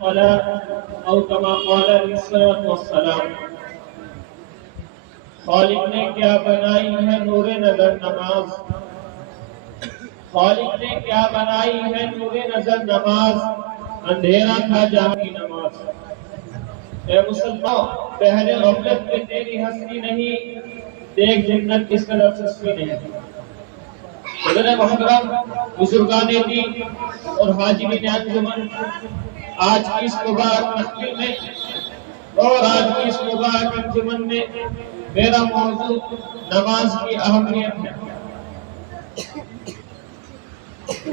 الصلاة او کما قال علیہ الصلوۃ والسلام۔ خالق نے کیا بنائی ہے نور نظر نماز، خالق نے کیا بنائی ہے نور نظر نماز، اندھیرا تھا جہاں کی نماز۔ اے مسلمان پہلے غفلت میں تیری ہستی نہیں، دیکھ جنت کس قدر سستی نہیں۔ حضرت محترم بزرگان دین اور حاضرین انجمن، آج کی اس مبارک محفل میں اور آج کی اس مبارک انجمن میں میرا موضوع نماز کی اہمیت ہے۔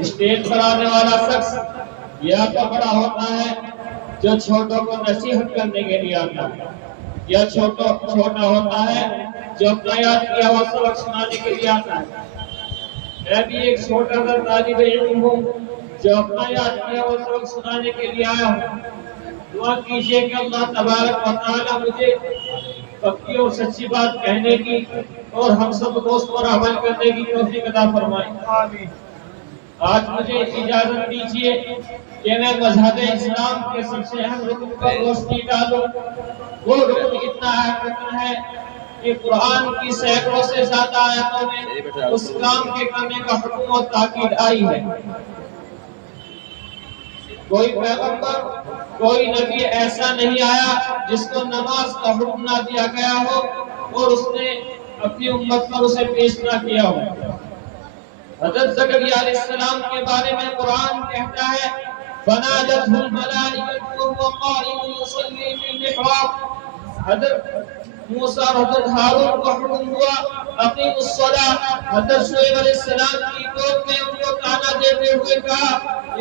اسٹیج پر آنے والا شخص یا تو بڑا ہوتا ہے جو چھوٹوں کو نصیحت کرنے کے لیے آتا ہے، یا چھوٹا ہوتا ہے جو اپنا یاد کیا ہوا سبق سنانے کے لیے آتا ہے۔ میں بھی ایک چھوٹا سا طالب علم ہوں جو اپنا یاد کیا ہوا سبق سنانے کے لیے آیا ہوں۔ دعا کیجئے کہ اللہ تبارک و تعالی مجھے پکی اور سچی بات کہنے کی اور ہم سب کو اس پر عمل کرنے کی توفیق عطا فرمائے۔ آج مجھے اجازت دیجیے کہ میں مذہب اسلام کے سب سے اہم رکن پر روشنی ڈالوں۔ وہ رکن اتنا اہم رکن ہے کہ قرآن کی سینکڑوں سے زیادہ آیتوں میں اس کام کے کرنے کا حکم اور تاکید آئی ہے۔ کوئی پیغمبر، کوئی نبی ایسا نہیں آیا جس کو نماز کا حکم نہ دیا گیا ہو اور اس نے اپنی امت پر اسے پیش نہ کیا ہو۔ حضرت زکریا علیہ السلام کے بارے میں قرآن کہتا ہے فَنَادَتْهُ الْمَلَائِكَةُ وَهُوَ قَائِمٌ يُصَلِّي فِي الْمِحْرَابِ۔ حضرت موسیٰ اور حضرت ہارون کو حکم ہوا اقیموا الصلاۃ۔ حضرت شعیب علیہ السلام کی قوم نے ان کو طعنہ دیتے ہوئے کہا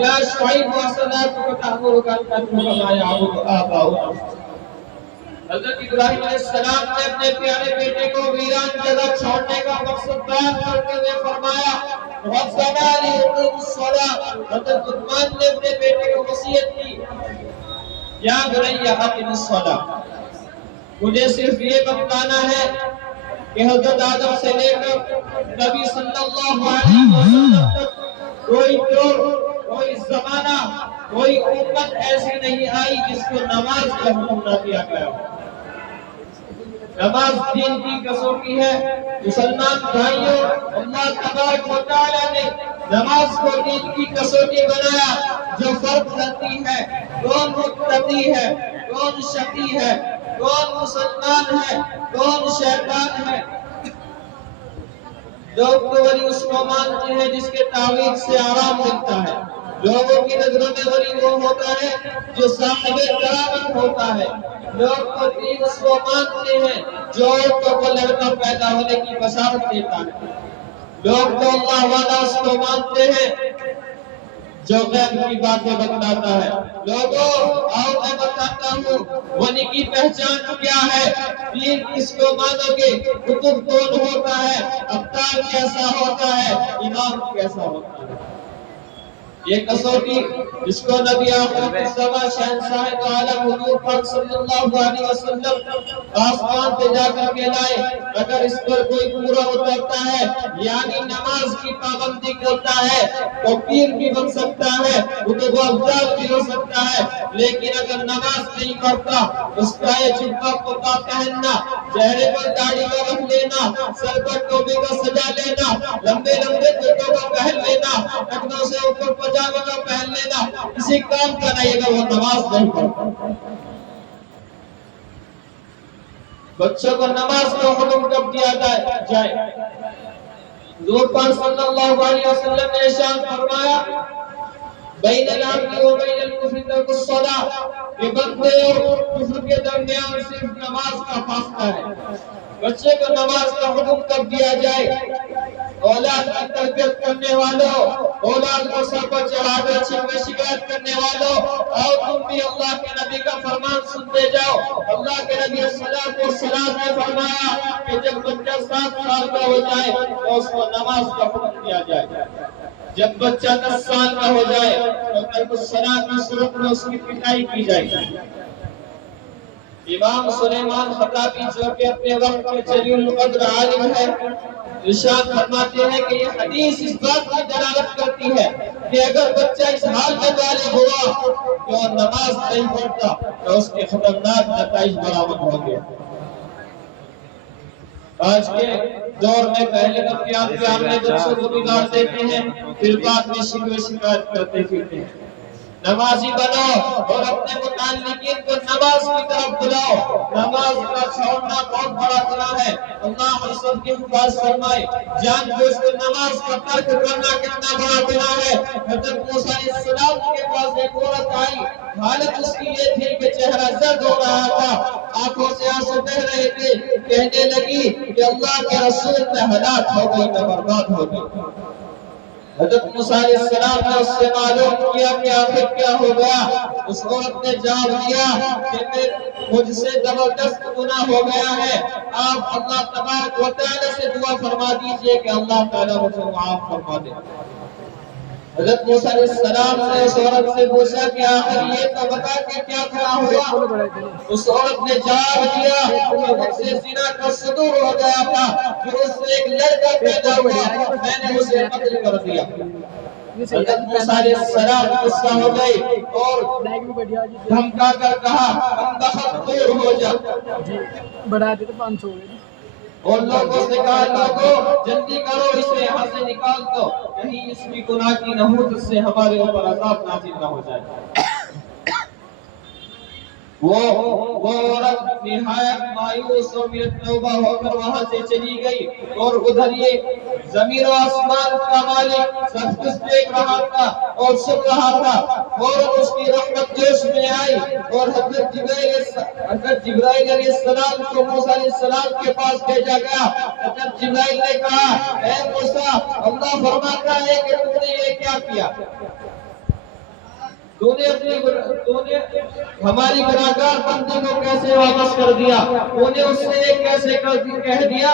یا شعیب وَصَلَاتُكَ تَأْمُرُكَ أَن نَّتْرُكَ مَا يَعْبُدُ آبَاؤُنَا۔ حضرت ابراہیم علیہ السلام نے اپنے پیارے بیٹے کو ویران جگہ چھوڑنے کا مقصد بیان کرتے ہوئے فرمایا رَبَّنَا لِيُقِيمُوا الصَّلَاةَ۔ حضرت عثمان نے اپنے بیٹے کو وصیت کی یا بنی اقم الصلاۃ۔ مجھے صرف یہ بتانا ہے کہ حضرت آدم سے لے کر نبی صلی اللہ علیہ وسلم تک کوئی دور، کوئی زمانہ، کوئی امت ایسی نہیں آئی جس کو نماز کا حکم نہ دیا گیا ہو۔ نماز دین کی کسوٹی ہے۔ مسلمان بھائیوں، اللہ تبارک و تعالی نے نماز کو دین کی کسوٹی بنایا جو فرق کرتی ہے کون متقی ہے، کون شقی ہے، کون مسلمان ہے، کون شیطان ہے۔ لوگ تو ولی اس کو مانتے ہیں جس کے تعویذ سے آرام ملتا ہے۔ لوگوں کی نظروں میں ولی وہ ہوتا ہے جو صاحب کرامت ہوتا ہے۔ لوگ تو دین اس کو مانتے ہیں جو عورتوں کو لڑکا پیدا ہونے کی بشارت دیتا ہے۔ لوگ تو اللہ والا اس کو مانتے ہیں جو غیب کی باتیں بتلاتا ہے۔ لوگوں آؤ میں بتاتا ہوں ولی کی پہچان کیا ہے، دین کس کو مانو گے، کتب کون ہوتا ہے، ابطال کیسا ہوتا ہے، امام کیسا ہوتا ہے۔ یہ کسوٹی جس کو نبی آخرت الزمان شہنشاہ دو عالم حضور پاک صلی اللہ علیہ وسلم آسمان پہ جا کر کے لائے، اگر اس پر کوئی پورا اترتا ہے یعنی نماز کی پابندی کرتا ہے تو پیر بھی بن سکتا ہے، کتب ابطال بھی ہو سکتا ہے، لیکن اگر نماز نہیں پڑھتا اس کا یہ جبہ کرتا پہننا، چہرے پر داڑھی کا رکھ لینا، سر پر ٹوپی کا سجا لینا، لمبے لمبے کرتوں کا پہن لینا، ٹکنوں سے اوپر پجامہ کا پہن لینا کسی کام کا نہیں اگر وہ نماز نہیں پڑھتا۔ بچوں کو نماز کا حکم کب دیا جائے؟ حضور پاک صلی اللہ علیہ وسلم نے ارشاد فرمایا بین العبد و بین الکفر ترک الصلاۃ، کہ بندے اور کفر کے درمیان صرف نماز کا فاصلہ ہے۔ بچے کو نماز کا حکم کب دیا جائے؟ اولاد کی تربیت کرنے والوں، اولاد کو سر پر چڑھا کر چھپے شکایت کرنے والوں، اور تم بھی اللہ کے نبی کا فرمان سنتے جاؤ۔ اللہ کے نبی السلام نے فرمایا کہ جب بچہ 7 سال کا ہو جائے تو اس کو نماز کا حکم دیا جائے، جب بچہ 10 سال کا ہو جائے تو ترک الصلاۃ کی صورت میں اس کی پٹائی کی جائے۔ امام سلیمان خطابی جو کہ اپنے وقت کے جلیل القدر عالم ہے، ارشاد فرماتے ہیں کہ یہ حدیث اس بات کی دلالت کرتی ہے کہ اگر بچہ اس حال میں بالغ ہوا کہ وہ نماز نہیں پڑھتا تو اس کے خطرناک نتائج برآمد ہوں گے۔ آج کے دور میں پہلے نفیات کے عاملے بچوں کو بگاڑ دیتے ہیں، پھر بعد میں شکایت کرتے پھرتے ہیں۔ نمازی بنو اور اپنے متعلقین کو نماز کی طرف بلاؤ۔ نماز کا چھوڑنا بہت بڑا گناہ ہے۔ اللہ ہم سب کی حفاظت فرمائے۔ جان بوجھ کر نماز کا ترک کرنا کتنا بڑا گناہ ہے۔ حضرت موسیٰ علیہ السلام کے پاس ایک عورت آئی، حالت اس کی یہ تھی کہ چہرہ زرد ہو رہا تھا، آنکھوں سے آنسو بہہ رہے تھے، کہنے لگی کہ اللہ کے رسول میں ہلاک ہو گئی، میں برباد ہو گئی۔ حضرت موسیٰ علیہ السلام نے اس سے معلوم کیا کہ آخر کیا ہو گیا۔ اس عورت نے جواب دیا کہ مجھ سے زبردست گناہ ہو گیا ہے، آپ اللہ تبارک و تعالی سے دعا فرما دیجئے کہ اللہ تعالی مجھے معاف فرما دے۔ حضرت موسیٰ علیہ السلام نے اس عورت سے پوچھا کہ آخر یہ تو بتا کہ کیا کھڑا ہوا۔ اس عورت نے جواب دیا کہ مجھ سے زنا کا صدور ہو گیا تھا، پھر اس سے ایک لڑکا پیدا ہوا، میں نے اسے قتل کر دیا۔ حضرت موسیٰ علیہ السلام غصہ ہو گئی اور دھمکا کر کہا ہم بہت دور ہو جا۔ بڑھا دے تو 500 ہوئے۔ اور لوگوں سے کہا لوگوں جلدی کرو اسے یہاں سے نکال دو، کہیں اس کی گناہ کی نحوست جس سے ہمارے اوپر عذاب نازل نہ ہو جائے۔ وہ عورت نہایت مایوس و توبہ ہو کر وہاں سے چلی گئی، اور ادھر یہ زمین و آسمان کا مالک سب کچھ دیکھ رہا تھا اور سن رہا تھا۔ فوراً اس کی رحمت جوش میں آئی اور حضرت جبرائیل علیہ السلام کو موسیٰ علیہ السلام کے پاس بھیجا گیا۔ حضرت جبرائیل نے کہا اے موسیٰ، اللہ فرماتا ہے کہ تم نے یہ کیا کیا؟ تو نے ہماری گناہگار بندے کو کیسے واپس کر دیا؟ تو نے اس سے کیسے کہہ دیا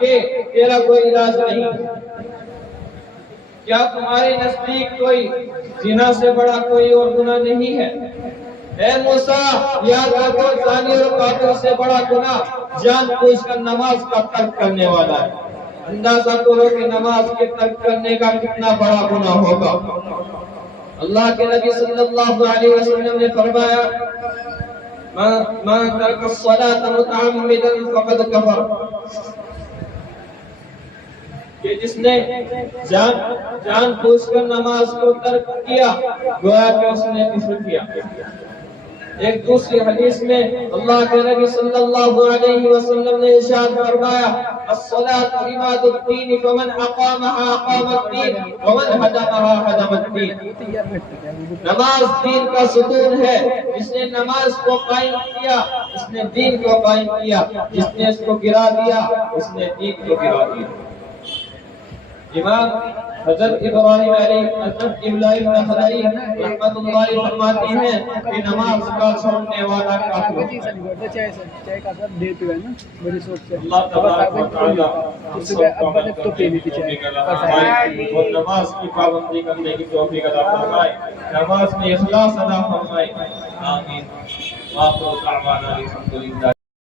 کہ تیرا کوئی علاج نہیں؟ کیا تمہارے نزدیک کوئی زنا سے بڑا کوئی اور گناہ نہیں ہے؟ اے موسیٰ، یاد رکھو زانی اور قاتل سے بڑا گناہ جان بوجھ کر نماز کا ترک کرنے والا ہے۔ اندازہ کرو کہ نماز کے ترک کرنے کا کتنا بڑا گناہ ہوگا۔ اللہ کے نبی صلی اللہ علیہ وسلم نے فرمایا من ترک الصلاة متعمدا فقد کفر، کہ جس نے جان بوجھ کر نماز کو ترک کیا گویا کہ اس نے کفر کیا۔ ایک دوسری حدیث میں اللہ کے نبی صلی اللہ علیہ وسلم نے ارشاد فرمایا الصلاة عماد الدین فمن اقامها اقام الدین ومن هدمها هدم الدین۔ نماز دین کا ستون ہے، جس نے نماز کو قائم کیا اس نے دین کو قائم کیا، جس نے اس کو گرا دیا اس نے دین کو گرا دیا۔ امام حضرت ابراہیم نخعی رحمت اللہ فرماتے ہیں کہ نماز کا چھوڑنے والا کافر اللہ تبارک و تعالی اور نماز کی پابندی کرنے کی توفیق عطا فرمائے، نماز میں اخلاص عطا فرمائے۔ آمین۔ وآخر دعوانا الحمدللہ۔